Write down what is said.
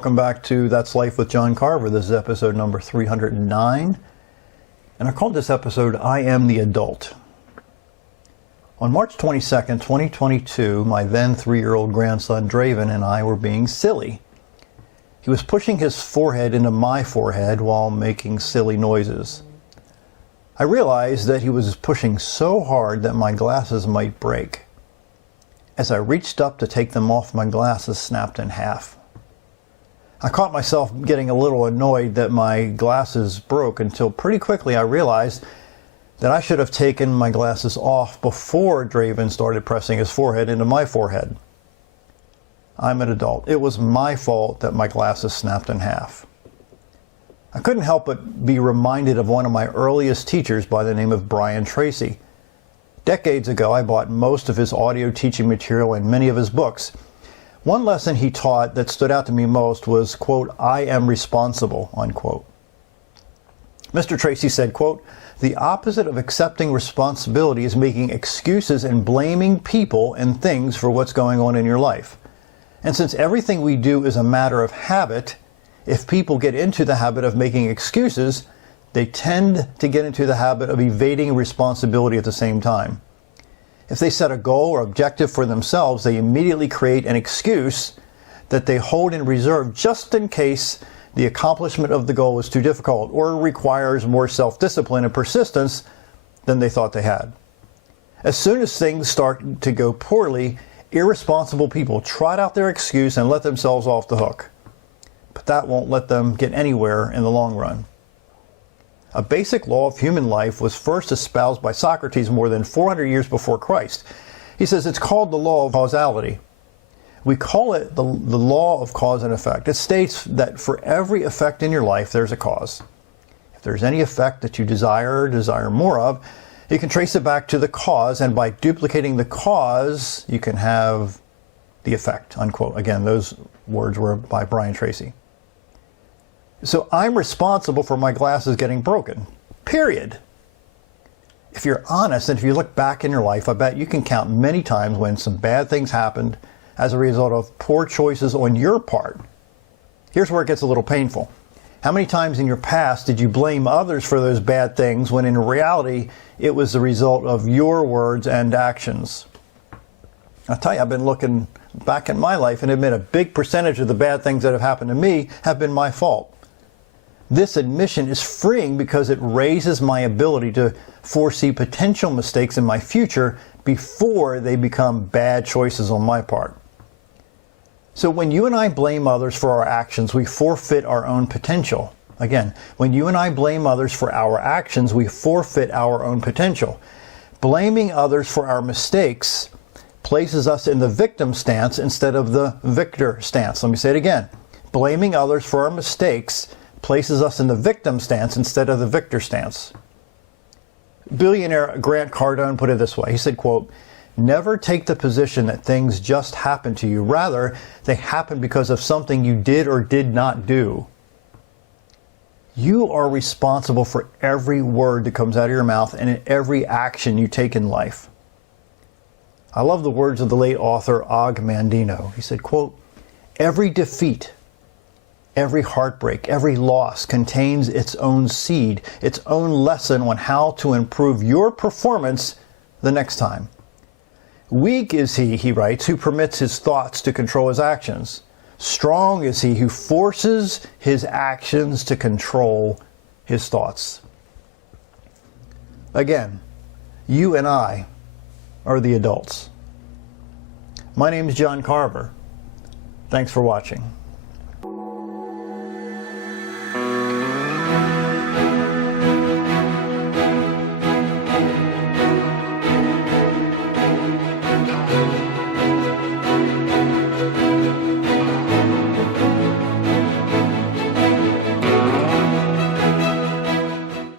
welcome back to That's Life with John Carver. This is episode number 309, and I called this episode, I Am the Adult. On March 22nd, 2022, my then 3-year-old grandson Draven and I were being silly. He was pushing his forehead into my forehead while making silly noises. I realized that he was pushing so hard that my glasses might break. As I reached up to take them off, my glasses snapped in half. I caught myself getting a little annoyed that my glasses broke until pretty quickly I realized that I should have taken my glasses off before Draven started pressing his forehead into my forehead. I'm an adult. It was my fault that my glasses snapped in half. I couldn't help but be reminded of one of my earliest teachers by the name of Brian Tracy. Decades ago, I bought most of his audio teaching material and many of his books. One lesson he taught that stood out to me most was, quote, I am responsible, unquote. Mr. Tracy said, quote, the opposite of accepting responsibility is making excuses and blaming people and things for what's going on in your life. And since everything we do is a matter of habit, if people get into the habit of making excuses, they tend to get into the habit of evading responsibility at the same time. If they set a goal or objective for themselves, they immediately create an excuse that they hold in reserve just in case the accomplishment of the goal is too difficult or requires more self-discipline and persistence than they thought they had. As soon as things start to go poorly, irresponsible people trot out their excuse and let themselves off the hook. But that won't let them get anywhere in the long run. A basic law of human life was first espoused by Socrates more than 400 years before Christ. He says it's called the Law of Causality. We call it the law of cause and effect. It states that for every effect in your life, there's a cause. If there's any effect that you desire or desire more of, you can trace it back to the cause, and by duplicating the cause, you can have the effect, unquote. Again, those words were by Brian Tracy. So I'm responsible for my glasses getting broken, period. If you're honest, and if you look back in your life, I bet you can count many times when some bad things happened as a result of poor choices on your part. Here's where it gets a little painful. How many times in your past did you blame others for those bad things when in reality it was the result of your words and actions? I'll tell you, I've been looking back in my life and admit a big percentage of the bad things that have happened to me have been my fault. This admission is freeing because it raises my ability to foresee potential mistakes in my future before they become bad choices on my part. So when you and I blame others for our actions, we forfeit our own potential. Again, when you and I blame others for our actions, we forfeit our own potential. Blaming others for our mistakes places us in the victim stance instead of the victor stance. Let me say it again. Blaming others for our mistakes places us in the victim stance instead of the victor stance. Billionaire Grant Cardone put it this way. He said, quote, never take the position that things just happen to you. Rather, they happen because of something you did or did not do. You are responsible for every word that comes out of your mouth and in every action you take in life. I love the words of the late author Og Mandino. He said, quote, every defeat, every heartbreak, every loss contains its own seed, its own lesson on how to improve your performance the next time. Weak is he writes, who permits his thoughts to control his actions. Strong is he who forces his actions to control his thoughts. Again, you and I are the adults. My name is John Carver. Thanks for watching.